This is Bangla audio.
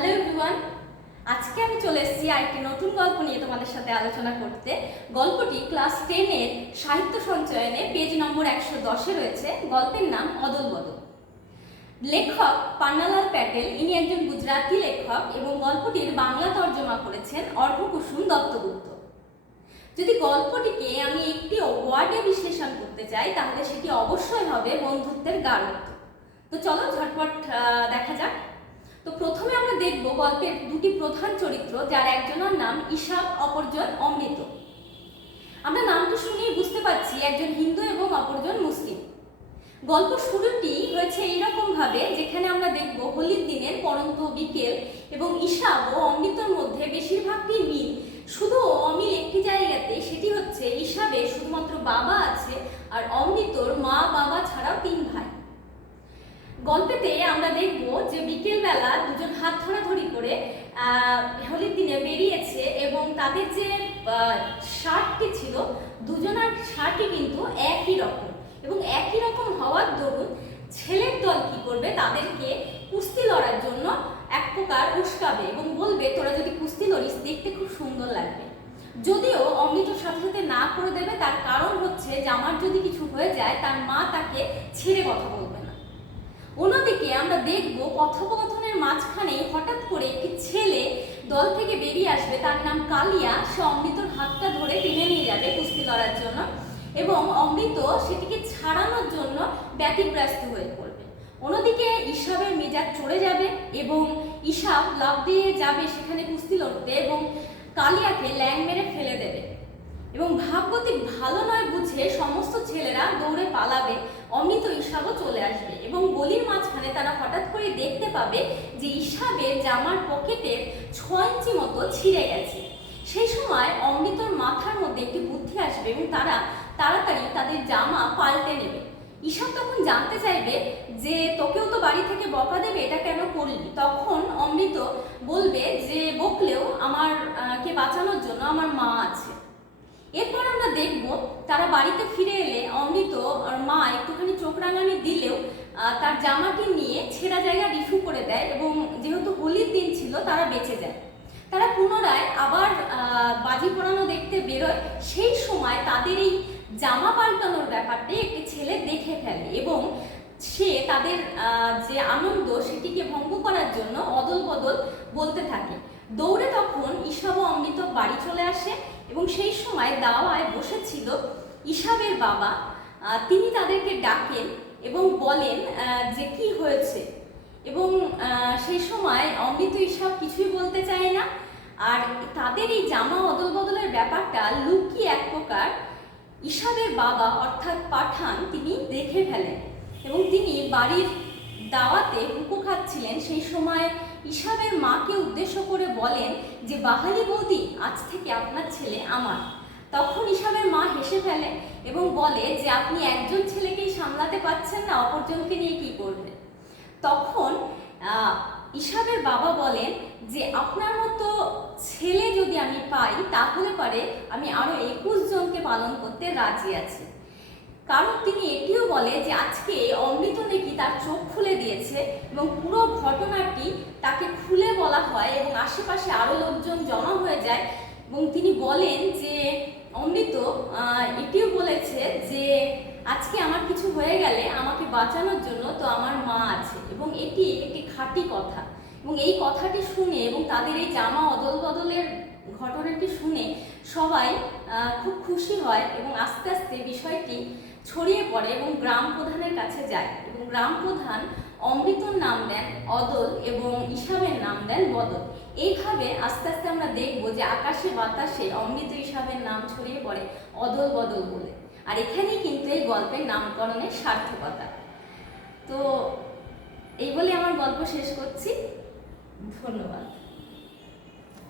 হ্যালো এভরিওয়ান, আজকে আমি চলে এসেছি আরেকটি নতুন গল্প নিয়ে তোমাদের সাথে আলোচনা করতে। গল্পটি ক্লাস 10-এর সাহিত্য সঞ্চয়নে পেজ নম্বর 110-এ রয়েছে। গল্পের নাম অদল বদল। লেখক পান্নালাল প্যাটেল, ইনি একজন গুজরাটি লেখক এবং গল্পটির বাংলা তর্জমা করেছেন অর্ঘকুসুম দত্তগুপ্ত। যদি গল্পটিকে আমি একটি ওয়ার্ডে বিশ্লেষণ করতে চাই তাহলে সেটি অবশ্যই হবে বন্ধুত্বের গাঢ়ত্ব। তো চলো ঝটপট দেখা যাক। তো প্রথমে আমরা দেখব গল্পের দুটি প্রধান চরিত্র, যার একজনের নাম ঈশাব, অপরজন অমৃত। আমরা নামটি শুনেই বুঝতে পারছি একজন হিন্দু এবং অপরজন মুসলিম। গল্প শুরুটি হয়েছে এইরকম ভাবে, যেখানে আমরা দেখব হোলির দিনের পরন্ত বিকেল এবং ঈশাব ও অমৃতর মধ্যে বেশিরভাগটি মিল, শুধু অমিল একটি জায়গাতে, সেটি হচ্ছে ঈশাবের শুধুমাত্র বাবা আছে আর অমৃতর মা বাবা ছাড়াও 3 ভাই। গল্পেতে আমরা দেখব যে বিকেলবেলা দুজন হাত ধরাধরি করে হোলির দিনে বেরিয়েছে এবং তাদের যে শার্টটি ছিল, দুজনের শার্টই কিন্তু একই রকম এবং একই রকম হওয়ার দরুন ছেলের দল কি করবে, তাদেরকে কুস্তি লড়ার জন্য এক প্রকার উস্কাবে এবং বলবে তোরা যদি কুস্তি লড়িস দেখতে খুব সুন্দর লাগবে। যদিও অমৃতর সাথে সাথে না করে দেবে, তার কারণ হচ্ছে যে আমার যদি কিছু হয়ে যায় তার মা তাকে ছেড়ে কথা বলবে না। অন্যদিকে আমরা দেখব কথোপকথনের মাঝখানে হঠাৎ করে একটি ছেলে দল থেকে বেরিয়ে আসবে, তার নাম কালিয়া। সে অমৃতর হাতটা ধরে টেনে নিয়ে যাবে কুস্তি লড়ার জন্য এবং অমৃত সেটিকে ছাড়ানোর জন্য ব্যতিব্যস্ত হয়ে পড়বে। অন্যদিকে ঈশাবের মেজাজ চড়ে যাবে এবং ঈশাব লাফ দিয়ে যাবে সেখানে কুস্তি লড়তে এবং কালিয়াকে ল্যাং মেরে ফেলে দেবে এবং ভাগ্যতিক ভালো নয় বুঝে সমস্ত ছেলেরা দৌড়ে পালাবে। অমৃত ঈশাবও চলে আসবে এবং গলির মাঝখানে তারা হঠাৎ করে দেখতে পাবে যে ঈশাবের জামার পকেটের 6 ইঞ্চি মতো ছিঁড়ে গেছে। সেই সময় অমৃতর মাথার মধ্যে একটি বুদ্ধি আসবে এবং তারা তাড়াতাড়ি তাদের জামা পাল্টে নেবে। ঈশাব তখন জানতে চাইবে যে তোকেও তো বাড়ি থেকে বকা দেবে, এটা কেন করলি? তখন অমৃত বলবে যে বকলেও আমার কে বাঁচানোর জন্য আমার মা আছে। এরপর আমরা দেখব তারা বাড়িতে ফিরে এলে অমৃত আর মা একটুখানি চোখ রাঙানি দিলেও তার জামাটি নিয়ে ছেঁড়া জায়গা রিফু করে দেয় এবং যেহেতু হোলির দিন ছিল তারা বেঁচে যায়। তারা পুনরায় আবার বাজি পোড়ানো দেখতে বেরোয়। সেই সময় তাদের এই জামা পাল্টানোর ব্যাপারটি একটি ছেলে দেখে ফেলে এবং সে তাদের যে আনন্দ সেটিকে ভঙ্গ করার জন্য অদল বদল বলতে থাকে। দৌড়ে তখন ঈশাব ও অমৃত বাড়ি চলে আসে এবং সেই সময় দাওয়ায় বসেছিল ঈশাবের বাবা। তিনি তাদেরকে ডাকেন এবং বলেন যে কি হয়েছে এবং সেই সময় অমৃত ঈশাব কিছুই বলতে চায় না। আর তাদের এই জামা অদল বদলের ব্যাপারটা লুকিয়ে এক প্রকার ঈশাবের বাবা অর্থাৎ পাঠান তিনি দেখে ফেলেন এবং তিনি বাড়ির দাওয়াতে হুকু খাচ্ছিলেন। সেই সময় ঈশাবের মাকে উদ্দেশ্য করে বলেন যে বাহালি বৌদি, আজ থেকে আপনার ছেলে আমার। তখন ঈশাবের মা হেসে ফেলে এবং বলে যে আপনি একজন ছেলেকেই সামলাতে পারছেন না, অপরজনকে নিয়ে কি করবে? তখন ঈশাবের বাবা বলেন যে আপনার মতো ছেলে যদি আমি পাই তাহলে পরে আমি আরো 21 জনকে পালন করতে রাজি আছি। কারণ তিনি এটিও বলে যে আজকে অমৃত নাকি তার চোখ খুলে দিয়েছে এবং পুরো ঘটনাটি তাকে খুলে বলা হয় এবং আশেপাশে আরো লোকজন জমা হয়ে যায় এবং তিনি বলেন যে অমৃত এটিও বলেছে যে আজকে আমার কিছু হয়ে গেলে আমাকে বাঁচানোর জন্য তো আমার মা আছে এবং এটি একটি খাঁটি কথা। এবং এই কথাটি শুনে এবং তাদের এই জামা অদল বদলের ঘটনাটি শুনে সবাই খুব খুশি হয় এবং আস্তে আস্তে বিষয়টি ছড়িয়ে পড়ে এবং গ্রাম প্রধানের কাছে যায় এবং গ্রাম প্রধান অমৃতর নাম দেন অদল এবং ঈশাবের নাম দেন বদল। এইভাবে আস্তে আস্তে আমরা দেখব যে আকাশে বাতাসে অমৃত ঈশাবের নাম ছড়িয়ে পড়ে অদল বদল বলে। আর এখানেই কিন্তু এই গল্পের নামকরণের সার্থকতা। তো এই বলে আমার গল্প শেষ করছি। ধন্যবাদ।